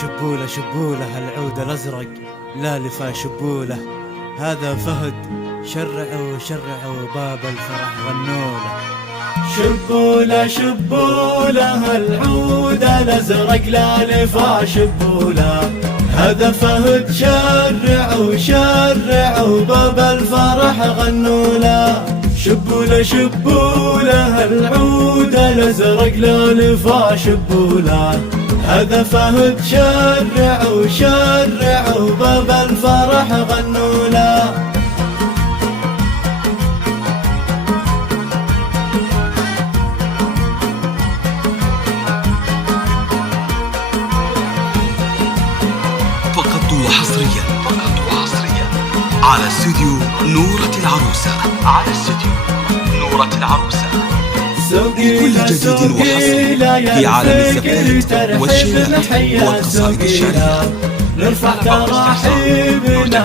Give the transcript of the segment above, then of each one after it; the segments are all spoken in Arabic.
شبوله شبوله العود الأزرق لا لفا شبوله، هذا فهد شرعوا شرعوا باب الفرح غنوله. شبوله شبوله العود الأزرق لا لفا شبوله، هذا فهد شرعوا شرعوا باب الفرح غنوله. شبوله شبوله العود الأزرق لا لفا شبوله، هذا فهد شرعوا شرعوا باب الفرح غنوله. فقط وحصريا على استوديو نورة العروسة، لكل جديد وحصري في عالم الزفات والشيلات والقصائد الشعرية. نرفع تراحيبنا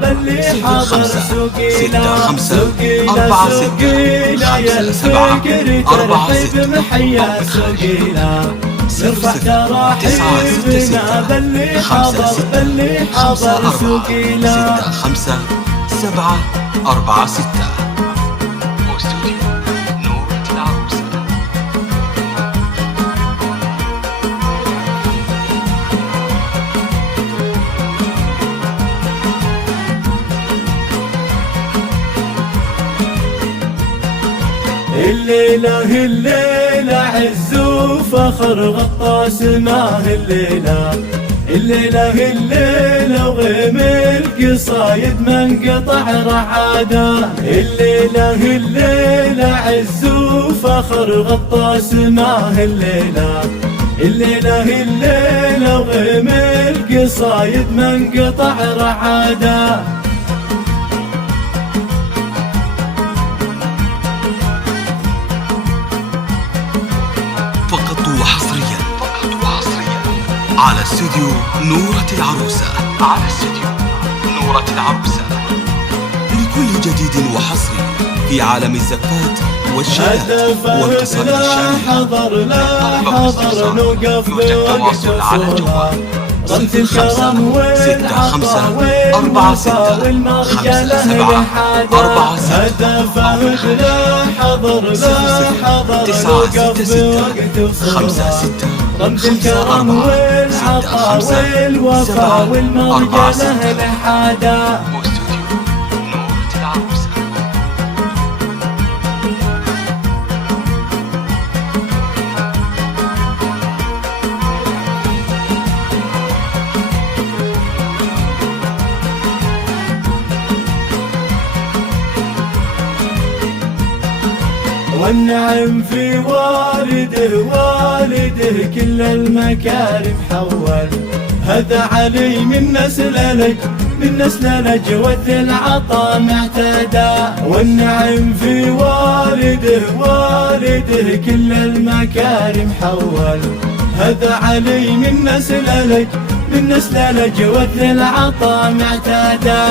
باللي حضر سوقينا سوقينا يا الفكر ترحيب محيا سوقينا. نرفع تراحيبنا باللي حضر سوقينا. 5 7 4 6 الليلة عز وفخر غطى سماه الليلة وغيم القصايد من قطع رعاده. الليلة عز وفخر غطى سماه الليلة وغيم القصايد من قطع رعاده. فقط وحصريا على استوديو نورة العروسة، لكل جديد وحصري في عالم الزفات والشيلات والقصائد الشعرية. لا حضر نوقف بوقت وصولها، رمز الكرم والعطا والوفا والمرجله لحاده. هذا فهد لا حضر نوقف بوقت وصولها، رمز الكرم والعطا والوفا والمرجله لحاده. والنعم في والده كل المكارم حول. هذا علي من نسل لجوة العطا معتدى. والنعم في والده كل المكارم حول. هذا علي من نسل لجوة العطا معتدى.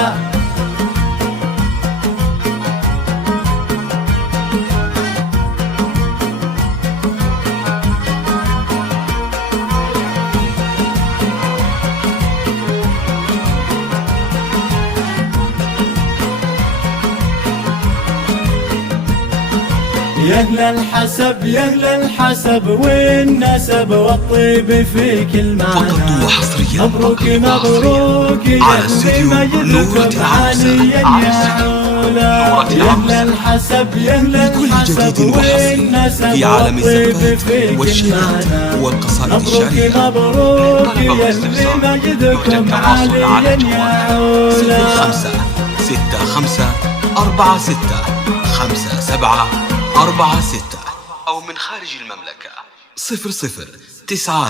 يا أهل الحسب والنسب والطيب في كل معنى. فقط وحصريا مبروك مبروك يا اللي مجدكم عاليا يا علا. يا أهل الحسب والنسب في عالم والطيب الزفات في كل والشيلات معنى. والقصائد مبروك الشعرية. مبروك يا اللي مجدكم عاليا يا علا. 5 6 5 4 6 5 7 4 6 أو من خارج المملكة 00 9